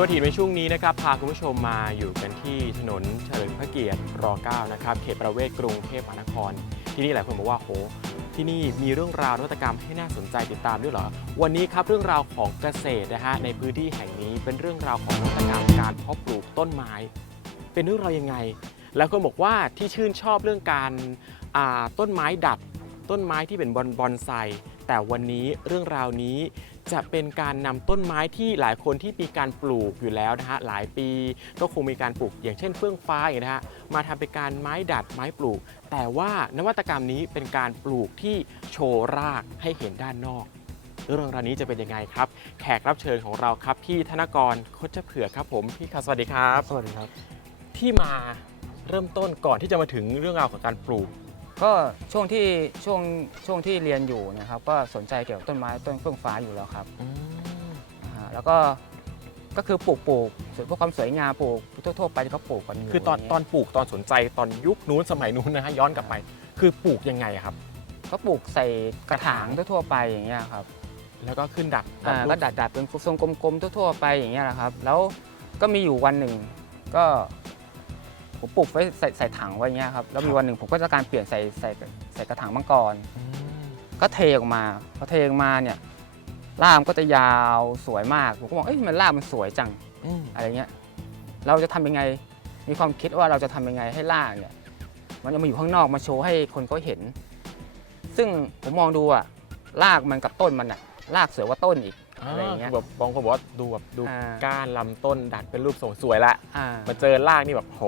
ลวัถีในช่วงนี้นะครับพาคุณผู้ชมมาอยู่กันที่ถนนเฉลิมพระเกียรติร9นะครับเขตประเวศกรุงเทพมหานคร ที่นี่หลายคนบอกว่าโหที่นี่มีเรื่องราวนวัตกรรมให้น่าสนใจติดตามด้วยเหรอ วันนี้ครับเรื่องราวของเกษตรนะฮะในพื้นที่แห่งนี้เป็นเรื่องราวของนวัตกรรมการเพาะปลูกต้นไม้ เป็นเรื่องราวยังไง แล้วคนบอกว่าที่ชื่นชอบเรื่องการต้นไม้ดัด ต้นไม้ที่เป็นบอนบอนไซแต่วันนี้เรื่องราวนี้ จะเป็นการนำต้นไม้ที่หลายคนที่มีการปลูกอยู่แล้วนะฮะหลายปีก็คงมีการปลูกอย่างเช่นเฟื่องฟ้าอย่างนี้นะฮะมาทำเป็นการไม้ดัดไม้ปลูก แต่ว่านวัตกรรมนี้เป็นการปลูกที่โชว์รากให้เห็นด้านนอก เรื่องราวนี้จะเป็นยังไงครับ แขกรับเชิญของเราครับพี่ธนกรโคชเผือกครับผมพี่ครับสวัสดีครับ สวัสดีครับ ที่มาเริ่มต้นก่อนที่จะมาถึงเรื่องราวของการปลูก ก็ช่วงที่ช่วงช่วงที่เรียนอยู่นะครับก็สนใจเกี่ยวกับต้นไม้ต้นเฟื่องฟ้าอยู่แล้วครับอ่าแล้วก็ก็คือปลูกปลูกส่วนพวกความสวยงามปลูกทั่วๆไปที่เขาปลูกกันอยู่คือตอนย่างเงี้ยตอนปลูกตอนสนใจตอนยุคนู้นสมัยนู้นนะฮะย้อนกลับไป คือปลูกยังไงอะครับ ก็ปลูกใส่กระถางกระถางทั่วๆไปอย่างเงี้ยครับ แล้วก็ขึ้นดัดอ่ารูก็ปดัดดัดเป็นทรงกลมๆทั่วๆไปอย่างเงี้ยแหละครับ แล้วก็มีอยู่วันหนึ่ง ก็ ผมปลูกไว้ใส่ใส่ถังไว้อย่างเงี้ยครับแล้วมีวันหนึ่งผมก็จะการเปลี่ยนใส่ใส่ใส่กระถางมังกรอืมก็เทออกมาพอเทออกมาเนี่ยรากมันก็จะยาวสวยมากผมก็บอกเอ้ยมันรากมันสวยจังอืมอะไรเงี้ยเราจะทำยังไงมีความคิดว่าเราจะทำยังไงให้รากเนี่ยมันจะมาอยู่ข้างนอกมาโชว์ให้คนเขาเห็น ซึ่งผมมองดูอะรากมันกับต้นมันอะรากสวยกว่าต้นอีกอะไรอย่างเงี้ยแบบบางคนบอกว่าดูแบบดูอ่าก้านลำต้นดัดเป็นรูปทรงสวยละอ่ามาเจอรากนี่แบบโห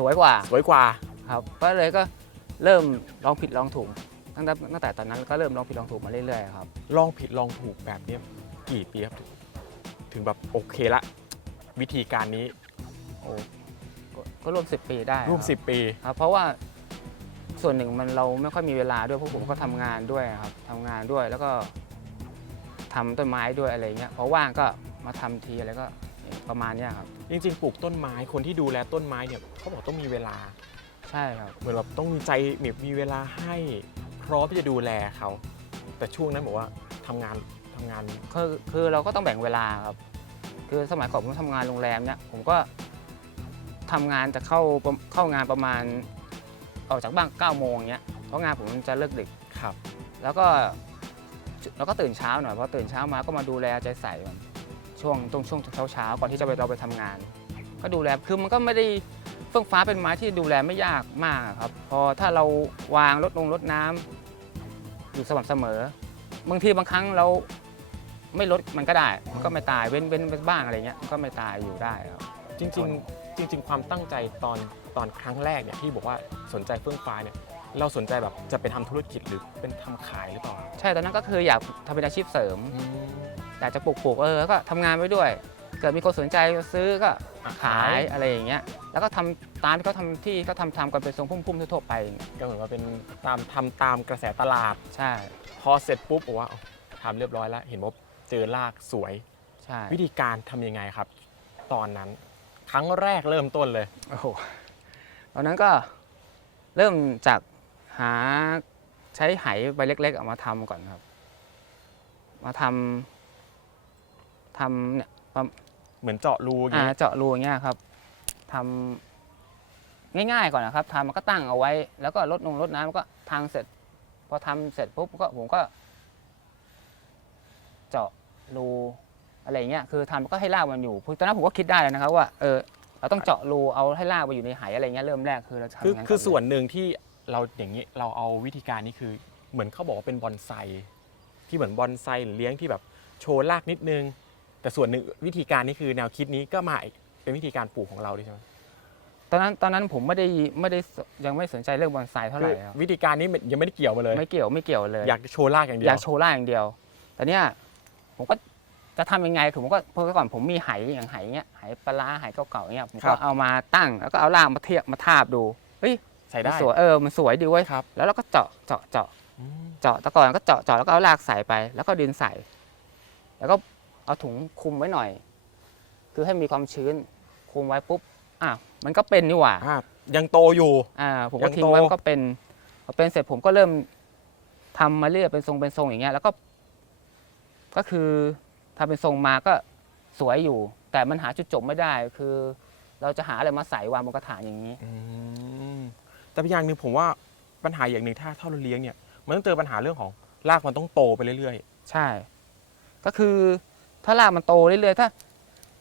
สวยกว่าสวยกว่า ครับก็เลยก็เริ่มลองผิดลองถูกตั้งแต่ตั้งแต่ตอนนั้นก็เริ่มลองผิดลองถูกมาเรื่อยๆครับลองผิดลองถูกแบบเนี้ยกี่ปีครับถึงถึงแบบโอเคละ วิธีการนี้โอ้ก็ก็ร่วม 10 ปีได้ร่วมคบ10 ปี ครับเพราะว่าส่วนหนึ่งมันเราไม่ค่อยมีเวลาด้วยเพราะผมก็ทำงานด้วยครับทำงานด้วยแล้วก็ทำต้นไม้ด้วยอะไรเงี้ยพอว่างก็มาทำทีอะไรก็ ประมาณเนี้ยครับ จริงๆปลูกต้นไม้คนที่ดูแลต้นไม้เนี่ยเขาบอกต้องมีเวลา ใช่ครับ เหมือนแบบต้องมีใจมีมีเวลาให้พร้อมที่จะดูแลเขา แต่ช่วงนั้นบอกว่าทำงานทำงาน คือคือเราก็ต้องแบ่งเวลาครับ คือสมัยก่อนผมทำงานโรงแรมเนี่ยผมก็ทำงานจะเข้าเข้างานประมาณออกจากบ้าน9โมงเงี้ยเพราะงานผมมันจะเลิกดึก ครับ แล้วก็แล้วก็ตื่นเช้าหน่อยเพราะตื่นเช้ามาก็มาดูแลใจใส่มัน ช่วงตรงช่วงเช้าเช้าๆก่อนที่จะไปเราไปทำงาน ก็ดูแลคือมันก็ไม่ได้เฟื่องฟ้าเป็นไม้ที่ดูแลไม่ยากมากครับ พอถ้าเราวางรดลงรดน้ำอยู่สม่ำเสมอบางทีบางครั้งเราไม่ลดมันก็ได้ มันก็ไม่ตายเว้นเว้นเว้นบ้างอะไรเงี้ยมันก็ไม่ตายอยู่ได้ครับจริงๆจริง ๆ ความตั้งใจตอนตอนครั้งแรกเนี่ยที่บอกว่าสนใจเฟื่องฟ้าเนี่ยเราสนใจแบบจะเป็นทำธุรกิจหรือเป็นทำขายหรือเปล่า ใช่ตอนนั้นก็คืออยากทำเป็นอาชีพเสริม อยากจะปลูกปลูกๆเออก็ทำงานไปด้วย เกิดมีคนสนใจซื้อก็อะขายอะไรอย่างเงี้ยแล้วก็ทำตามที่เขาทำที่เขาทำทำกันเป็นทรงพุ่มๆทั่วๆไปก็เหมือนว่าเป็นตามทำตามกระแสตลาด ใช่พอเสร็จปุ๊บบอกว่าเอาทำเรียบร้อยแล้ว เห็นว่าเจอรากสวย ใช่วิธีการทำยังไงครับ ตอนนั้น ครั้งแรกเริ่มต้นเลย โอ้โหตอนนั้นก็เริ่มจากหาใช้ไหใบเล็ก ๆ เอามาทำก่อนครับ มาทำ ทำเนี่ยประเหมือนเจาะรูอย่างอ่าเงี้ยเจาะรูอย่างเงี้ยครับทำง่ายๆก่อนนะครับทำมันก็ตั้งเอาไว้ แล้วก็ลดนงลดน้ำก็ทางเสร็จ พอทำเสร็จปุ๊บก็ผมก็ เจาะรูอะไรเงี้ยคือทำก็ให้รากมันอยู่ตอนนั้นผมก็คิดได้เลยนะครับว่าเออเราต้องเจาะรูเอาให้รากไปอยู่ในไหอะไรเงี้ยเริ่มแรกคือเราทำคืออย่างนั้นคือก่ส่วนหนึ่งที่เราอย่างนี้เราเอาวิธีการนี้คือ เหมือนเขาบอกว่าเป็นบอนไซที่เหมือนบอนไซหรือเลี้ยงที่แบบโชว์รากนิดนึง แต่ส่วนหนึ่งวิธีการนี้คือแนวคิดนี้ก็มาอีกเป็นวิธีการปลูกของเราด้วยใช่ไหมตอนนั้นตอนนั้นผมไม่ได้ไม่ได้ยังไม่สนใจเรื่องบอนไซเท่าไหร่คือครับวิธีการนี้ยังไม่ได้เกี่ยวมาเลย ไม่เกี่ยวไม่เกี่ยวเลย อยากจะโชว์รากอย่างเดีอยวยากโชว์รากอย่างเดียวแต่เนี้ยผมก็จะทำยังไงคือผมก็เพราะก่อนผมมีไหอย่างไหเงี้ยไหปลาร้าไหเก่าๆเงี้ยผมครัก็บเอามาตั้งแล้วก็เอารากมาเทียบมาทาบดูเฮ้ยใส่มันได้สวยเออมันสวยดีเว้ยครับแล้วเราก็เจาะเจาะเจาะอืมเจาะแต่ก่อนก็เจาะเจาะแล้วก็เอารากใส่ไป แล้วก็ดินใส่ แล้วก็ เอาถุงคลุมไว้หน่อย คือให้มีความชื้นคลุมไว้ปุ๊บอะมันก็เป็นนี่หว่าอ่ายังโตอยู่ อ่า ผมยัก็งทิ้งไว้โต มันก็เป็นพอเป็นเสร็จผมก็เริ่มทำมาเรื่อยเป็นทรงเป็นทรงอย่างเงี้ย แล้วก็ ก็คือทำเป็นทรงมาก็สวยอยู่ แต่มันหาจุดจบไม่ได้ คือ เราจะหาอะไรมาใส่วางบนกระถางอย่างนี้ อืมแต่อย่างหนึ่งผมว่าปัญหาอย่างหนึ่งถ้าถ้าเราเลี้ยงเนี่ย มันต้องเจอปัญหาเรื่องของรากมันต้องโตไปเรื่อยใช่ ก็คือ ถ้ารากมันโตเรื่อยๆถ้า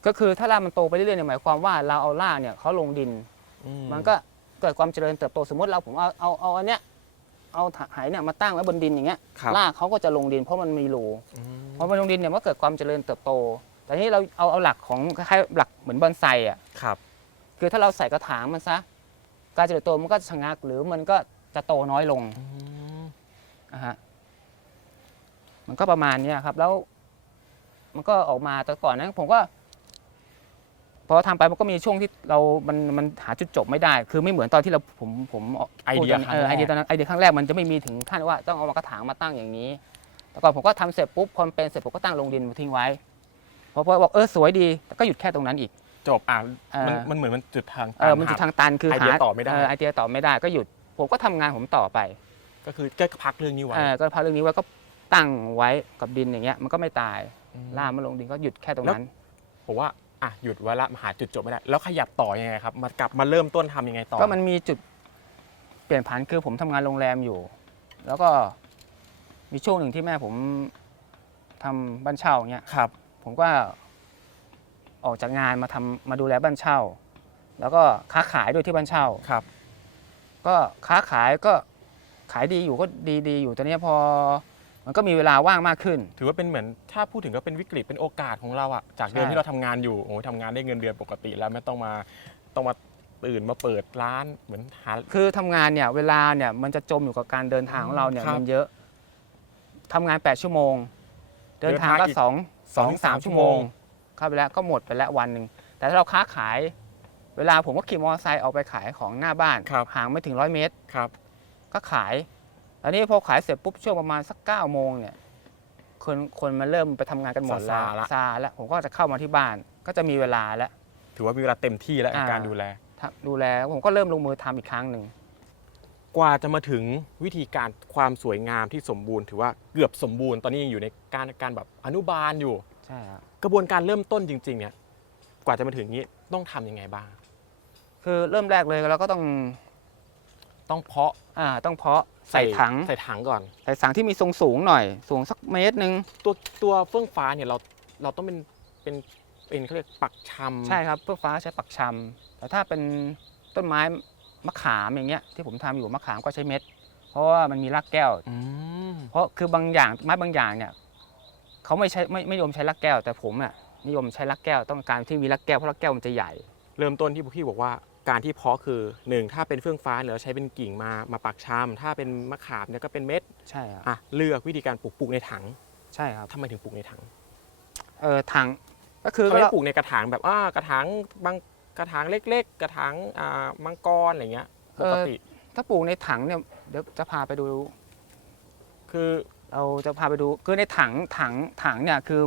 ก็คือถ้ารากมันโตไปเรื่อยๆเนี่ยหมายความว่าเราเอารากเนี่ยเขาลงดินๆอืมันก็เกิดความเจริญเติบโตสมมติเราผมเอาเอาเอาอันเนี้ยเอาไหเนี่ยมาตั้งไว้บนดินอย่างเงี้ยครับรากเขาก็จะลงดินเพราะมันมีรูอืมพอมันลงดินเนี่ยมันก็เกิดความเจริญเติบโต แต่ทีนี้เราเอาเอาหลักของคล้ายๆหลักเหมือนบอนไซอะ ครับ คือถ้าเราใส่กระถางมันซะ การเจริญเติบโตมันก็ชะงักหรือมันก็จะโตน้อยลงอืมนะฮะ มันก็ประมาณเนี้ยครับ แล้ว มันก็ออกมาแต่ก่อนนั้นผมก็พอทำไปมันก็มีช่วงที่เรา มัน มันหาจุดจบไม่ได้ คือไม่เหมือนตอนที่เรา ผม ผมไอเดียพูครั้งเออแรไอเดียกตอนนั้นไอเดียครั้งแรกมันจะไม่มีถึงขั้นว่าต้องเอามากระถางมาตั้งอย่างนี้ แต่ก่อนผมก็ทำเสร็จปุ๊บพอมันเป็นเสร็จผมก็ตั้งลงดินทิ้งไว้ พอพอบอกเออสวยดี แต่ก็หยุดแค่ตรงนั้นอีก จบอะเออมันมันเหมือนมันจุดทางเออมันจุดทางตันคือไอเดียหาต่อไม่ได้เไอเดียต่อไม่ได้ก็หยุด ผมก็ทำงานผมต่อไป ก็คือก็พักเรื่องนี้ไว้เออก็พาเรื่องนี้ไว้ก็ตั้งไว้กับดินอย่างเงี้ย มันก็ไม่ตายอืม ล่ากมันลงดินก็หยุดแค่ตรงนั้น ผมว่าอะหยุดไว้ละหาจุดจบไม่ได้ แล้วขยับต่อยังไงครับมากลับมาเริ่มต้นทำยังไงต่อก็มันมีจุดเปลี่ยนผันคือผมทำงานโรงแรมอยู่ แล้วก็มีช่วงหนึ่งที่แม่ผมทำบ้านเช่าเงี้ย ครับ ผมก็ออกจากงานมาทำมาดูแลบ้านเช่า แล้วก็ค้าขายด้วยที่บ้านเช่า ครับ ก็ค้าขายก็ขายดีอยู่ก็ดีดีอยู่ตอนนี้ยพอ มันก็มีเวลาว่างมากขึ้น ถือว่าเป็นเหมือนถ้าพูดถึงก็เป็นวิกฤตเป็นโอกาสของเราอะจากเดิมใช่ ที่เราทำงานอยู่โอ้ยทำงานได้เงินเดือนปกติแล้วไม่ต้องมาต้องมาตื่นมาเปิดร้านเหมือนหา คือทำงานเนี่ยเวลาเนี่ยมันจะจมอยู่กับการเดินทางของเราเนี่ยครับมันเยอะทำงาน 8 ชั่วโมง เดินทางเดินทางก็อีกสองสองสองสามชั่ชั่ววโมโมงงเข้าไปแล้วก็หมดไปแล้ววันหนึ่งแต่ถ้าเราค้าขาย เวลาผมก็ขี่มอเตอร์ไซค์ออกไปขายของหน้าบ้านครับ ห่างไม่ถึงร้อยเมตร ครับ ก็ขาย ตอนนี้พอขายเสร็จปุ๊บช่วงประมาณสักเก้าโมงเนี่ยคนคนมาเริ่มไปทำงานกันหมดแล้วซาๆละ ซาแล้วผมก็จะเข้ามาที่บ้าน ก็จะมีเวลาแล้ว ถือว่ามีเวลาเต็มที่แล้วในอ่า การดูแล ทำดูแลผมก็เริ่มลงมือทำอีกครั้งหนึ่ง กว่าจะมาถึงวิธีการความสวยงามที่สมบูรณ์ ถือว่าเกือบสมบูรณ์ตอนนี้ยังอยู่ในการการแบบอนุบาลอยู่ ใช่ครับ กระบวนการเริ่มต้นจริง ๆ เนี่ย กว่าจะมาถึงนี้ต้องทำยังไงบ้าง คือเริ่มแรกเลยเราก็ต้องต้องเพาะ อ่าต้องเพาะ ใส่ถังใส่ถังก่อน ใส่ถังที่มีทรงสูงหน่อย สูงสักเมตรหนึ่งตัวตัวเฟื่องฟ้าเนี่ยเราเราต้องเป็นเป็นเป็นเขาเรียกปักชำใช่ครับเพื่อฟ้าใช้ปักชำแต่ถ้าเป็นต้นไม้มะขามอย่างเงี้ยที่ผมทำอยู่มะขามก็ใช้เม็ด เพราะว่ามันมีรากแก้วอืมเพราะคือบางอย่างไม้บางอย่างเนี่ยเขาไม่ใช้ไม่ไม่นิยมใช้รากแก้ว แต่ผมอะนิยมใช้รากแก้วต้องการที่มีรากแก้วเพราะรากแก้วมันจะใหญ่ เริ่มต้นที่พี่บอกว่า การที่เพาะคือหนึ่งถ้าเป็นเฟื่องฟ้าเนี่ยเราใช้เป็นกิ่งมามาปักชำถ้าเป็นมะขามเนี่ยก็เป็นเม็ดใช่ครับอะเลือกวิธีการปลูกปลูกในถังใช่ครับทำไมถึงปลูกในถังเออถังก็คือทำไมก็ไม่ปลูกในกระถางแบบอ่ากระถางบางกระถางเล็ก ๆ กระถางอ่ามังกรอะไรเงี้ยปกติถ้าปลูกในถังเนี่ยเดี๋ยวจะพาไปดูคือ เราจะพาไปดูคือในถังถังถังเนี่ยคือ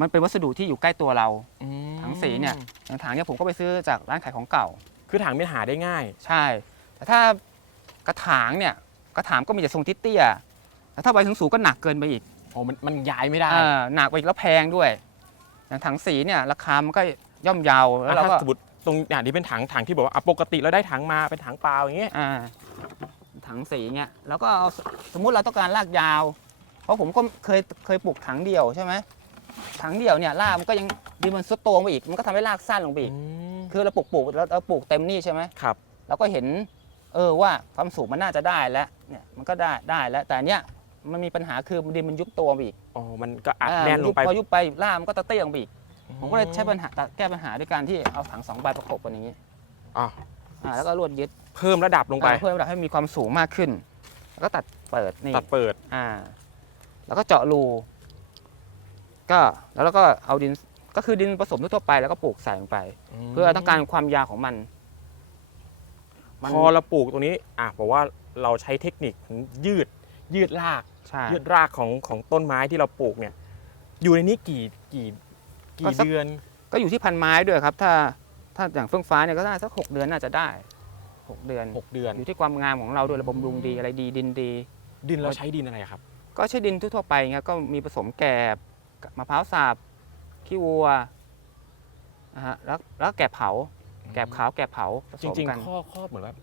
มันเป็นวัสดุที่อยู่ใกล้ตัวเรา อืมถังสีเนี่ยอย่างถังเนี่ยผมก็ไปซื้อจากร้านขายของเก่า คือถังไม่หาได้ง่าย ใช่ แต่ถ้ากระถางเนี่ยกระถางก็มีแต่ทรงเตี้ยๆแต่ถ้าใบสูงๆก็หนักเกินไปอีกโอ้มันมันย้ายไม่ได้เออหนักไปอีกแล้วแพงด้วย อย่างถังสีเนี่ยราคามันก็ย่อมเยาวแล้วเราถ้าก็สมมติตรงอย่างที่เป็นถังถังที่บอกว่าอะปกติเราได้ถังมาเป็นถังเปล่าอย่างเงี้ยอ่าถังสีเนี่ยแล้วก็เอาสสมมุติเราต้องการรากยาว เพราะผมก็เคยเคยปลูกถังเดี่ยวใช่ไหม ถังเดี่ยวเนี่ยรากมันก็ยังดีมันซุดตัวลงไปอีก มันก็ทำให้รากสั้นลงไปอีกอืมคือเราปลูกปลูกแล้วเราปลูกเต็มนี่ใช่ไหมครับ เราก็เห็น เออว่าความสูงมันน่าจะได้แล้วเนี่ยมันก็ได้ได้แล้วแต่เนี้ยมันมีปัญหาคือดินมันยุบตัวไปอีกอ๋อ มันก็อัดอ่าแน่นลยุงบไปพอยุบไปรากมันก็ตะเตี้ยลงไปอีกผมก็เลยใช้ปัญหาแก้ปัญหาด้วยการที่เอาถังสองใบประกบกันอย่างนี้อ๋ออ่าแล้วก็ลวดยึดเพิ่มระดับลงไป อ่าเพื่อให้มีความสูงมากขึ้น แล้วก็ตัดเปิดนี่ตัดเปิด อ่า แล้วก็เจาะรู ก็แล้วเราก็เอาดินก็คือดินผสมทั่วๆไปแล้วก็ปลูกใส่ลงไป เพื่อต้องการความยาวของมันมันพอเราปลูกตรงนี้อะบอกว่าเราใช้เทคนิคยืดยืดรากใช่ยืดรากของของต้นไม้ที่เราปลูกเนี่ย อยู่ในนี้กี่กี่กี่เดือน ก็อยู่ที่พันไม้ด้วยครับ ถ้าถ้าอย่างเฟื่องฟ้าเนี่ยก็น่าสักหกเดือนน่าจะได้หกเดือน6เดือน อยู่ที่ความงามของเราด้วยระบบำรุงดีอะไรดีดินดี ดินเราใช้ดินอะไรครับ ก็ใช้ดินทั่วๆไปเงี้ยก็มีผสมแกบ มะพร้าวสับขี้วัวนะฮะแล้วแล้วแกบเผา แกบขาวแกบเผาผจสมริงกัน ๆข้อข้อเหมือนแบบ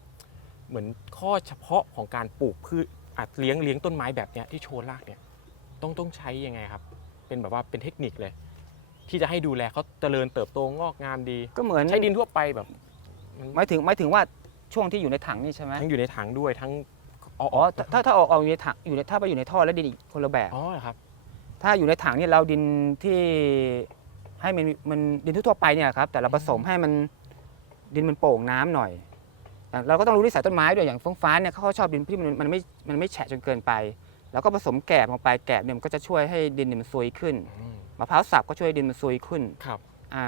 เหมือนข้อเฉพาะของการปลูกพืชอาจเลี้ยงเลี้ยงต้นไม้แบบเนี้ยที่โชว์รากเนี่ยต้องต้องใช้ยังไงครับ เป็นแบบว่าเป็นเทคนิคเลย ที่จะให้ดูแลเขาเจริญเติบโตงอกงามดี ก็เหมือนใช้ดินทั่วไปแบบหมายถึงหมายถึงว่าช่วงที่อยู่ในถังนี่ใช่ไหมทั้งอยู่ในถังด้วยทั้งอ๋ออ๋อถ้าถ้าถ้าออกออกอยู่ในถังอยู่ในถ้าไปอยู่ในท่อแล้วดินอีกคนละแบบ อ๋อครับ ถ้าอยู่ในถังเนี่ยเราดินที่ให้มันมันดินทั่วๆไปเนี่ยครับ แต่เราผสมให้มันดินมันโป่งน้ำหน่อยแต่เราก็ต้องรู้นิสัยต้นไม้ด้วยอย่างฟ้งฟ้าเนี่ยเขาก็ชอบดินที่มันมันไม่มันไม่แฉะจนเกินไป แล้วก็ผสมแกบลงไปแกบเนี่ยมันก็จะช่วยให้ดินเนี่ยมันซุยขึ้นอืมมะพร้าวสับก็ช่วยให้ดินมันซุยขึ้นครับอ่า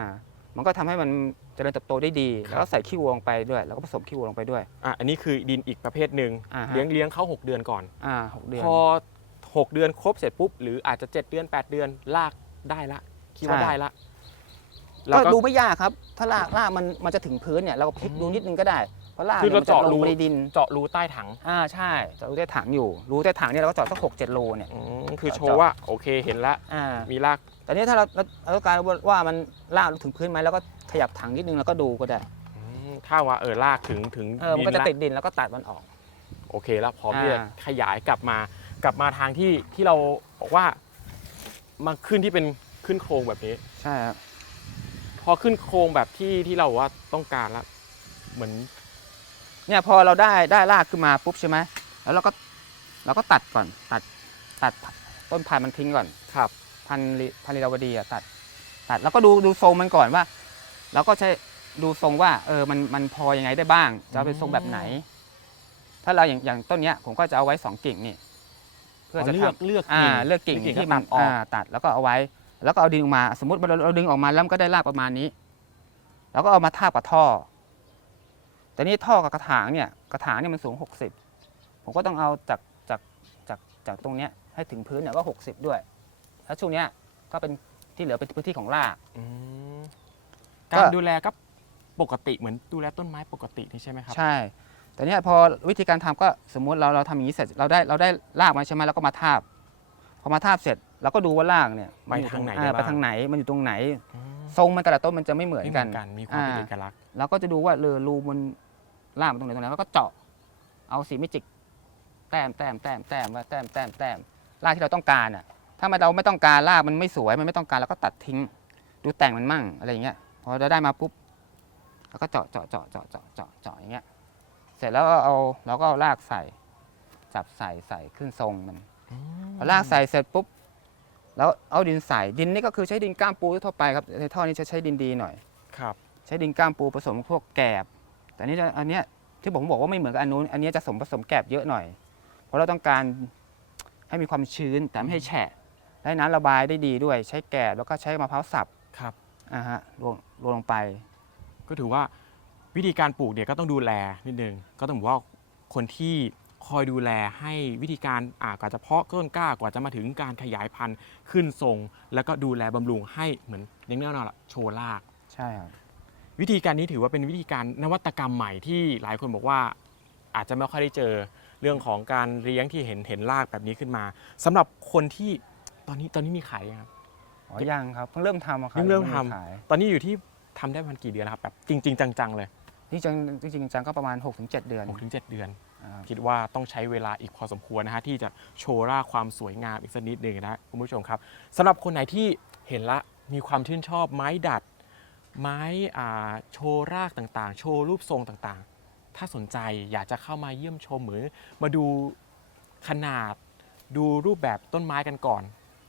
มันก็ทำให้มันเจริญเติบโตได้ดีครับแล้วก็ใส่ขี้วัวลงไปด้วย แล้วก็ผสมขี้วัวลงไปด้วยอะอันนี้คือดินอีกประเภทหนึ่งอ่าฮะเลี้ยงเลี้ยงเขา6 เดือนก่อนอ่าหกเดือนพอ 6 เดือนครบเสร็จปุ๊บหรืออาจจะ 7 เดือน 8 เดือนลากได้ละ คิดว่าใช่ ได้ละก็ดูไม่ยากครับ ถ้ารากรากมันมันจะถึงพื้นเนี่ยเราก็พลิกอืมดูนิดนึงก็ได้ เพราะรากคือเนี่ยเรามันจะเจาะลรู งไปในดิน เจาะรูใต้ถังอ่าใช่จะรู้ใต้ถังอยู่ รู้ใต้ถังเนี่ยเราก็เจาะสักหกเจ็ดโลเนี่ย อืมคือโชว์ว่าโอเคเห็นละ อ่า มีราก แต่นี้ถ้าเราเราเราต้องการว่ามันรากถึงพื้นไหมแล้วก็ขยับถังนิดนึงแล้วก็ดูก็ได้ อืมถ้าว่าเออลากถึงถึงเออ มันก็ดิจะละติดดินแล้วก็ตัดมันออก โอเคแล้วพร้อมที่จะอ่า ขยายกลับมา กลับมาทางที่ที่เราบอกว่ามาขึ้นที่เป็นขึ้นโครงแบบนี้ ใช่ครับพอขึ้นโครงแบบที่ที่เราว่าต้องการแล้วเหมือน เนี่ยพอเราได้ได้รากขึ้นมาปุ๊บใช่ไหมแล้วเราก็เราก็ตัดก่อนตัดตัดต้นพันธุ์มันทิ้งก่อนครับ พันธุ์ลิพันธุ์ลีลาวดีอะตัด ตัดแล้วก็ดูดูทรงมันก่อนว่าเราก็ใช้ดูทรงว่าเออมันมันพอยังไงได้บ้าง จะเอาเป็นทรงแบบไหน ถ้าเราอย่างอย่างต้นเนี้ยผมก็จะเอาไว้สองกิ่งนี่ เพื่อจะเลือกทำเลือกอ่ากิ่งเลือกกิ่งเลือกกิ่งที่มันก็ตัดออก อ่าตัดแล้วก็เอาไว้ แล้วก็เอาดึงออกมา สมมติเราเราดึงออกมาแล้วมันก็ได้รากประมาณนี้ แล้วก็เอามาทาบกับท่อ แต่นี่ท่อกับกระถางเนี่ยกระถางเนี่ยมันสูง 60 ผมก็ต้องเอาจากจากจากจากตรงเนี้ยให้ถึงพื้นเนี่ยก็ 60 ด้วย แล้วช่วงเนี้ยก็เป็นที่เหลือเป็นพื้นที่ของราก อืมก็ การดูแลก็ปกติเหมือนดูแลต้นไม้ปกตินี่ใช่ไหมครับ ใช่ แต่เนี่ยพอวิธีการทำก็สมมุติเราเราทำอย่างนี้เสร็จเราได้เราได้รากมาใช่ไหมเราก็มาทาบพอมาทาบเสร็จเราก็ดูว่ารากเนี่ยมัอยู่ไปทางไหนตรได้อ่บ้าง ไปทางไหนมันอยู่ตรงไหนอืมทรงมันแต่ละต้นมันจะไม่เหมือนไม่เหกัมืนอนกันมีความเป็นอ่าเอกลักษณ์เราก็จะดูว่าเรือรูมันรากมันตรงไหนตรงไหนแล้วก็เจาะเอาสีเมจิกแต้มแต้มแต้มแต้มว่าแต้มแต้มแต้มรากที่เราต้องการอะ ถ้ามันเราไม่ต้องการรากมันไม่สวยมันไม่ต้องการเราก็ตัดทิ้ง ดูแต่งมันมั่งอะไรอย่างเงี้ยพอเราได้มาปุ๊บเราก็เจาะเจาะเจาะเจาะเจาะเจาะเจาะอย่างเงี้ย เสร็จแล้วก็เอาเราก็เอารากใส่ จับใส่ใส่ขึ้นทรงมันพอรากใส่เสร็จปุ๊บแล้วเอาดินใส่ดินนี่ก็คือใช้ดินก้ามปูทั่วไปครับในท่อนี้จะใช้ดินดีหน่อย ครับ ใช้ดินก้ามปูผสมพวกแกบ แต่นี่จะอันเนี้ยที่ผมบอกว่าไม่เหมือนกับอันนู้นอันเนี้ยจะผสมผสมแกบเยอะหน่อย เพราะเราต้องการให้มีความชื้นแต่ไม่ให้แฉะได้น้ำระบายได้ดีด้วย ใช้แกบแล้วก็ใช้มะพร้าวสับครับอ่าฮะรวงรวงลงไป ก็ถือว่า วิธีการปลูกเนี่ยก็ต้องดูแลนิดนึงก็ต้องบอกว่าคนที่คอยดูแลให้วิธีการอ่ากว่าจะเพาะต้นกล้ากว่าจะมาถึงการขยายพันธุ์ขึ้นทรง แล้วก็ดูแลบำรุงให้เหมือนอย่างแน่นอนละโชว์ราก ใช่ครับ วิธีการนี้ถือว่าเป็นวิธีการนวัตกรรมใหม่ที่หลายคนบอกว่า อาจจะไม่ค่อยได้เจอเรื่องของการเลี้ยงที่เห็นเห็นรากแบบนี้ขึ้นมาสำหรับคนที่ตอนนี้ตอนนี้มีขายยังครับอ๋อยังครับเพิ่งเริ่มทำอะครับเพิ่งเริ่มทำยังไขาย ตอนนี้อยู่ที่ทำได้ประมาณกี่เดือนแล้วครับแบบจริง ๆ จังๆเลย ที่จริงจริงๆจังก็ประมาณ 6-7 เดือน 6ถึง7เดือนอ่าคิดว่าต้องใช้เวลาอีกพอสมควรนะฮะที่จะโชว์รากความสวยงามอีกสักนิดหนึ่งนะคุณผู้ชมครับสำหรับคนไหนที่เห็นละมีความชื่นชอบไม้ดัด ไม้อ่าโชว์รากต่างๆ โชว์รูปทรงต่างๆ ถ้าสนใจอยากจะเข้ามาเยี่ยมชมหรือมาดูขนาด ดูรูปแบบต้นไม้กันก่อน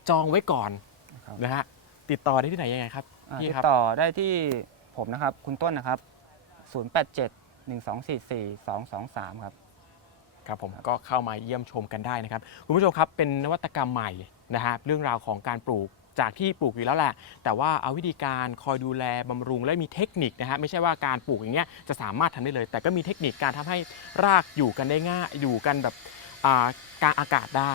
จองไว้ก่อนครับ นะฮะติดต่อได้ที่ไหนยังไงครับอ่าพี่ติดครับ ต่อได้ที่ผมนะครับ คุณต้นนะครับ 087 1244 223 ครับ ครับผมก็เข้ามาเยี่ยมชมกันได้นะครับ คุณผู้ชมครับเป็นนวัตกรรมใหม่นะฮะเรื่องราวของการปลูกจากที่ปลูกอยู่แล้วแหละ แต่ว่าเอาวิธีการคอยดูแลบำรุงและมีเทคนิคนะฮะไม่ใช่ว่าการปลูกอย่างเงี้ยจะสามารถทำได้เลย แต่ก็มีเทคนิคการทำให้รากอยู่กันได้ง่ายอยู่กันแบบอ่ากลางอากาศได้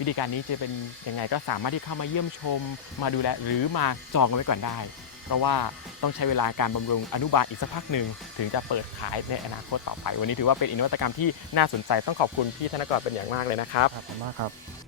วิธีการนี้จะเป็นยังไงก็สามารถที่เข้ามาเยี่ยมชม มาดูแลหรือมาจองกันไว้ก่อนได้ เพราะว่าต้องใช้เวลาการบำรุงอนุบาลอีกสักพักหนึ่งถึงจะเปิดขายในอนาคตต่อไป วันนี้ถือว่าเป็นอินวัตกรรมที่น่าสนใจต้องขอบคุณพี่ธนกรเป็นอย่างมากเลยนะครับ ขอบคุณมากครับ